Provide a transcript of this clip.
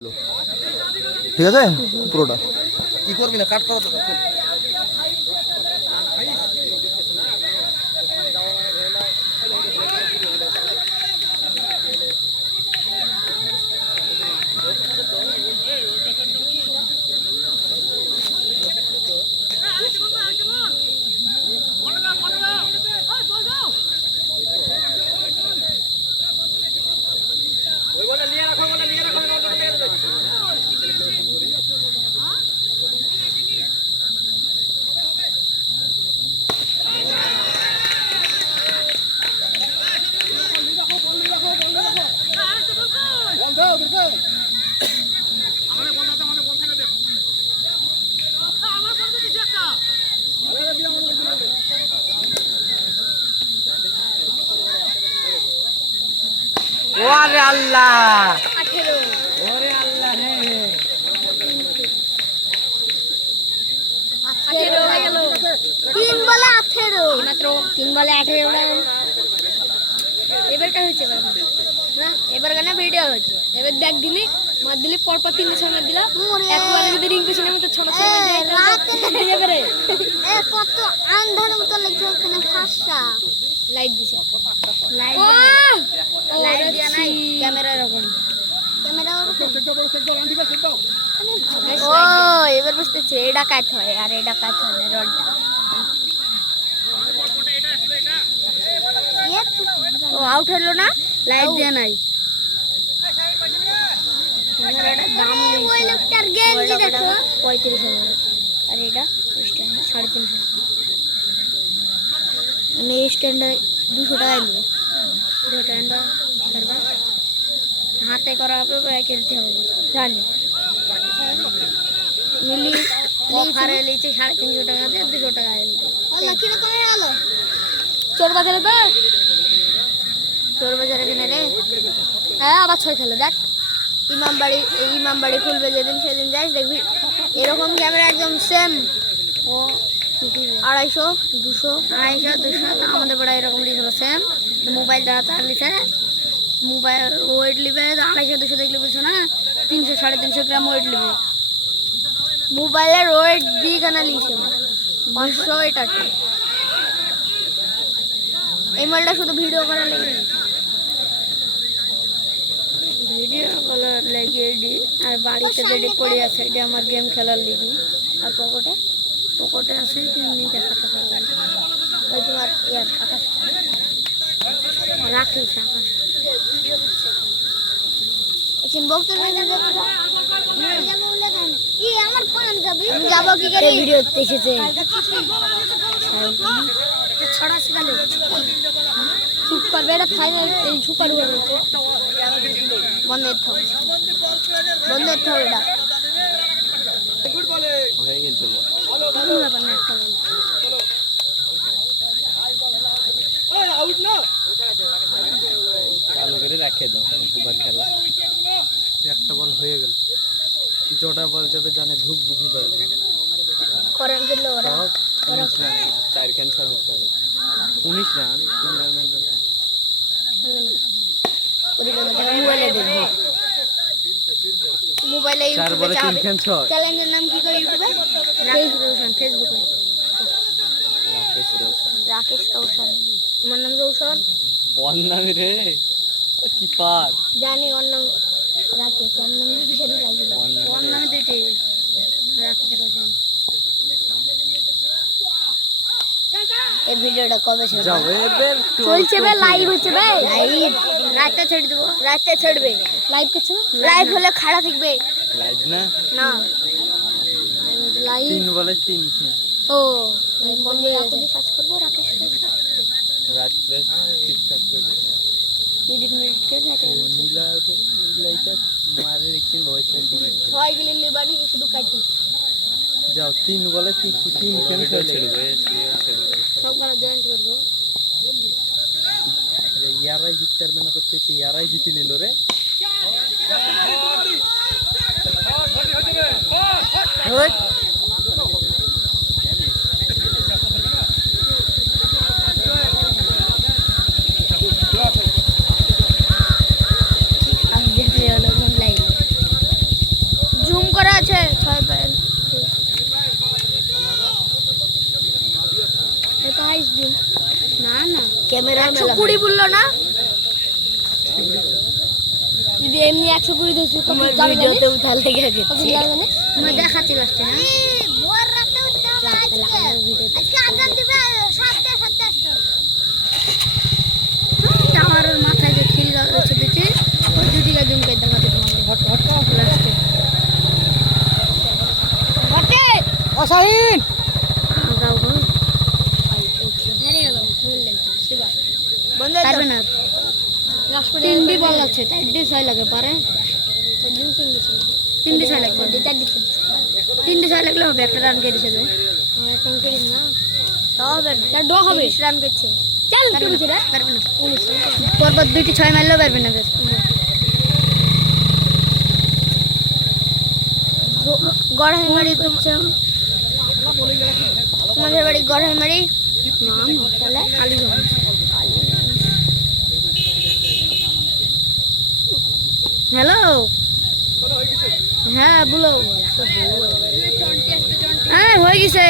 ঠিক আছে পুরোটা কি করবি না কাট করা তো ওরে আল্লাহ ওরে আল্লাহ রে 18 হয়ে গেল 3 বলে 18 মাত্র 3 বলে 18 রান এবার কা হচ্ছে না এবার গানা ভিডিও হচ্ছে এবার দেখ দিলি মার দিলি পর পর তিনটে ছড়া দিলা একবার যদি রিংকু সিনেমা তো ছড়া ছড়া দেয় রাত যাবে রে এ কত আন্ধার মত লাগছে ওখানে ফাঁসা লাইট দিছে লাইট দিয়া নাই ক্যামেরা রকম ক্যামেরা ওরকম ও এবার বুঝতেছি এটা কাট হয় আর এটা কাট হয় না রডটা ও আউট হলো না লাইট দিয়া নাই দাম ওই লোকটার গেঞ্জি দেখো 35 আর এটা স্ট্যান্ড 350 আমি স্ট্যান্ড 200 টাকা নিব 200 টাকা করবা হাতে করা হবে খেলতে হবে জানি মিলি অফারে লিচে 350 টাকা দিয়ে 200 টাকা এনে ওলা কি রকম হলো চোর বাজারে তো চোর বাজারে কিনে রে হ্যাঁ আবার 6 খেলে দেখ ইমামবাড়ি খুলবে যেদিন সেদিন যাইস দেখবি এরকম ক্যামেরা একদম সেম ও 250 200 আমাদের বড় এরকম লিখলো সেম মোবাইল দ্বারা তার লিখে মোবাইল ওয়েট লিবে 250 200 দেখলে বুঝছো না 300 350 গ্রাম ওয়েট লিবে মোবাইলের ওয়েট দিখানা লিখে 500 এটা এই মালটা শুধু ভিডিও করা লাগে ভিডিও করার লাগে আর বাড়িতে যেটা পড়ে আছে এটা আমার গেম খেলার লাগি আর পকেটে আছে তুমি দেখাতে পারবে ওই তোমার ইয়ার আকাশ রাখিস আকাশ ভিডিও হচ্ছে এখন বক্স নিয়ে যাবো ই আমার ফোন যাবে আমি যাব কি করে ভিডিও দেখেছে ছড়া শিখালে চুপ করবে এটা ফাইনাল এই ঝুপার হবে বন্ধের থাও এটা হয়ে গেছে ভালো ব্যাপার না একটা বল আউট না চালু করে রাখে দাও কুবার খেলা একটা বল হয়ে গেল জোড়া বল যাবে জানে ধুক বুকি পড়বে করেন দিল ওরা 19 রান 4 খান সাবিত হবে 19 রান 3 রানের ব্যাপার হবে না ওদিকে মোবাইলে দেখো মোবাইলে 4 বলে 3 খান 6 চ্যানেলের নাম কি করে ইউটিউবে ফেসবুকে রাকেশ রৌশন তোমার নাম রৌশন ওর নাম রে কি পার জানি ওর নাম রাকেশ ওর নাম বিশাল রাকেশ ওর নাম দুইটাই রাকেশ রৌশন এই ভিডিওটা কবে ছেড়ে যাও এবার চলছে বে লাইভ হচ্ছে বে লাইভ রাতে ছেড়ে দেব রাতে ছাড়বে লাইভ কিছু লাইভ হলে খাড়া থাকবে লাইভ না না লাইভ 3 বলে 3 ও লাইভ বন্ধ এখনই সার্চ করব রাকেশ রৌশন রাত্রে ঠিকঠাক করে এডিট করে রাতে নীলাইটা মারে একটু বয়সে ছয় গেলে লিবানি শুধু কাটি যাও 3 বলে 3 খেলে ছেড়বে সব গানা জয়েন্ট করব ইয়ারাই জিততে পারবে না করতে ইয়ারাই জিতে নিল রে ক্যামেরা 120 বললো না যদি এমনি 120 দিয়েছি তো ভিডিওতে উঠাল লেগে গেছে আমরা দেখাচ্ছি লাস্টে না ভোর রাতে উঠলাম আজকে আজান দিবে 7টা 7:30 আমার মাথায় যে খিল গাছে দিতে ওই দুটিকা জুম করে দেখাতে তোমাকে হট লাস্টে হটে ও শাহিন গাও গো আরে গেল বললেন শিবা বন্ধ পারবে না তিনটি বল আছে চারটি ছয় লাগে পারে তিনটি ছয় লাগবে তিনটি ছয় লাগলে হবে একটা রান কেটেছে না তাও হবে না তার ড্র হবে রান করছে চল তুমি ছেড়ে পারবে না পরপর দুইটি ছয় মারলেও পারবে না গড়াই মারি করছে তোমাদের বাড়ি গড়াই মারি তাহলে কালীগঞ্জ হ্যালো হ্যাঁ বলো হ্যাঁ হয়ে গেছে